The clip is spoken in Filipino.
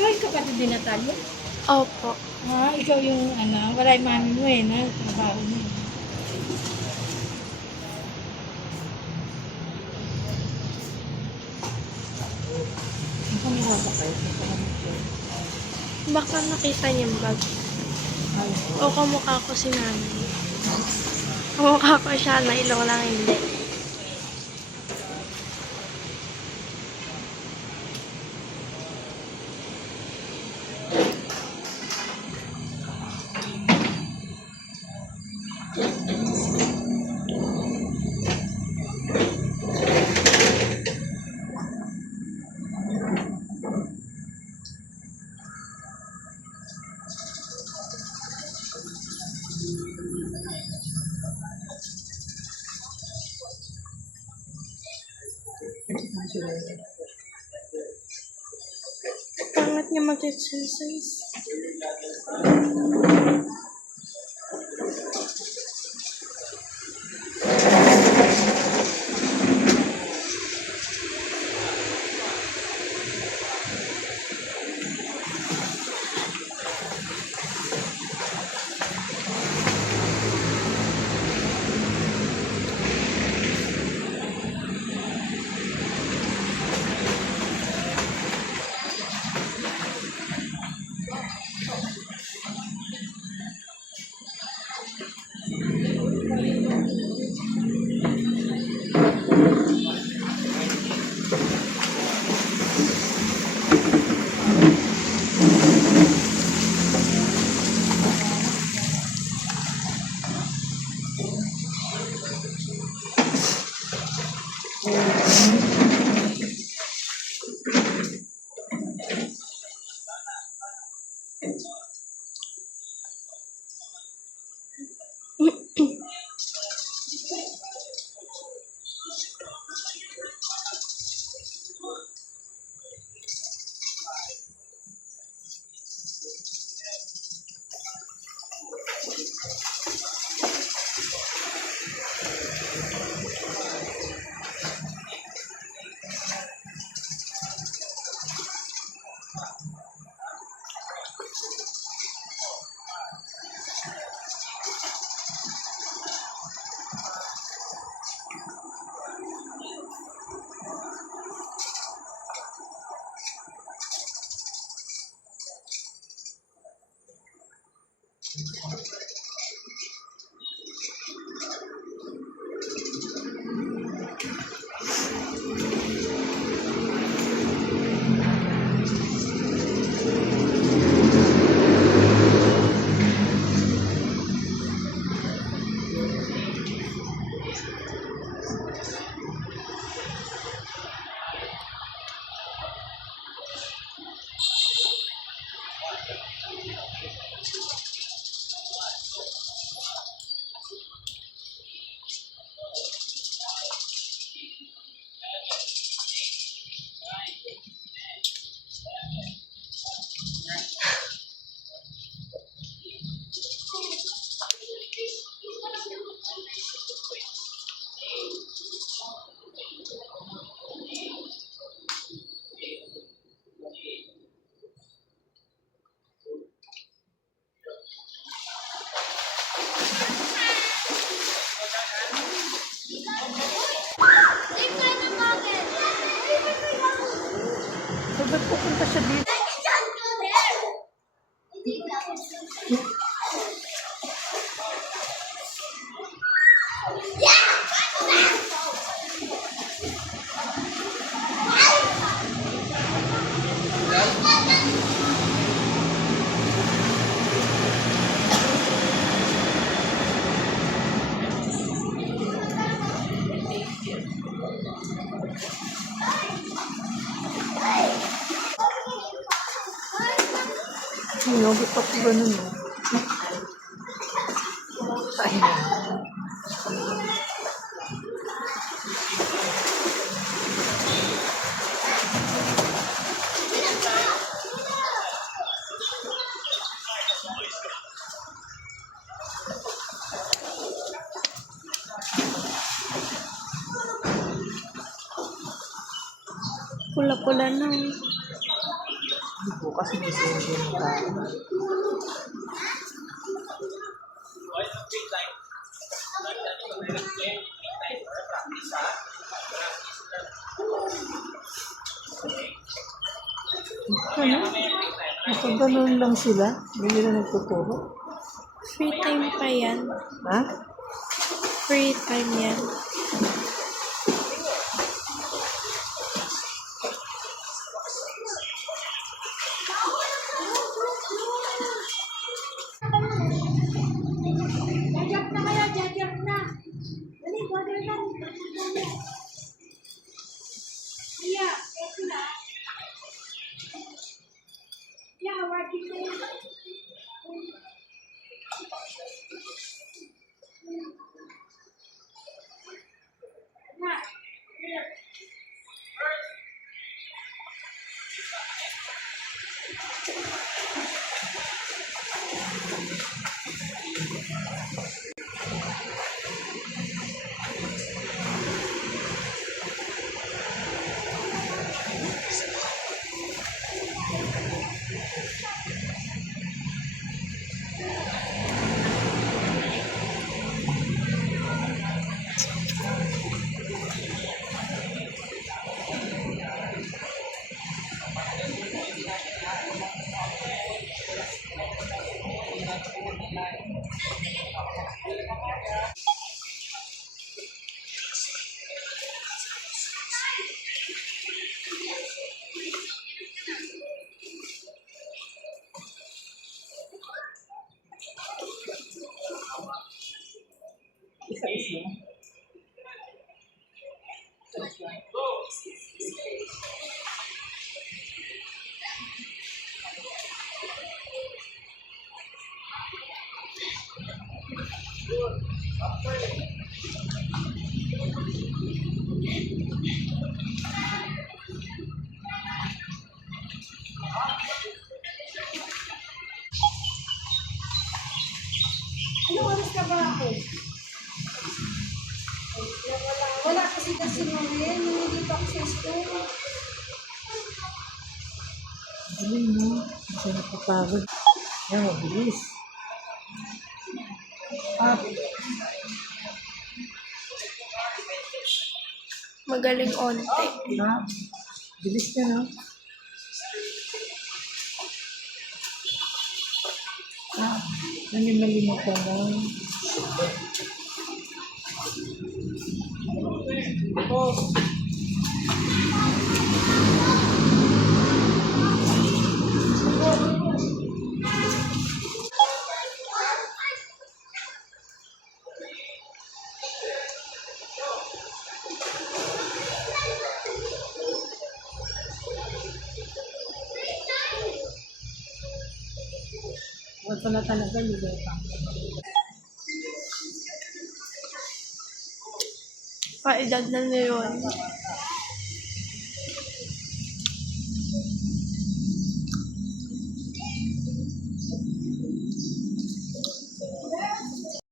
Ikaw yung kapatid ni Natalia? Opo. Ikaw yung wala yung mami mo trabaho mo. Ikaw may hawak kayo. Baka nakita niya yung bag. O kamukha ko si nanay. Kamukha ko siya na ilaw lang hindi. Pangat niya mag-exercise. Ba't pupunta siya dito? Sumagot ako ganun. Ay, Pula-pula na. bukas may sindi mo tayo. Ano? Nakaganon lang sila? Hindi nila nagtuturo? Free time pa yan. Ha? Free time yan. Isa-isa. Wala kasi Noel, hindi pa ako sa school. Galing, no? Kasi napapagod. Yan, mabilis. Magaling onte. Ha? Bilis ka, no? Nalimutan mo. Huwag na talaga, limutan. Paedad na yun.